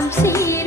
ராகம் சேரும்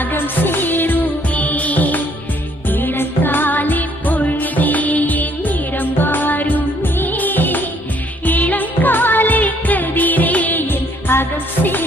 தியாகம் சேருமே. இளங்காலை பொழுதே என்னிடம் வாருமே. இளங்காலை கதிரே என் அகம் சே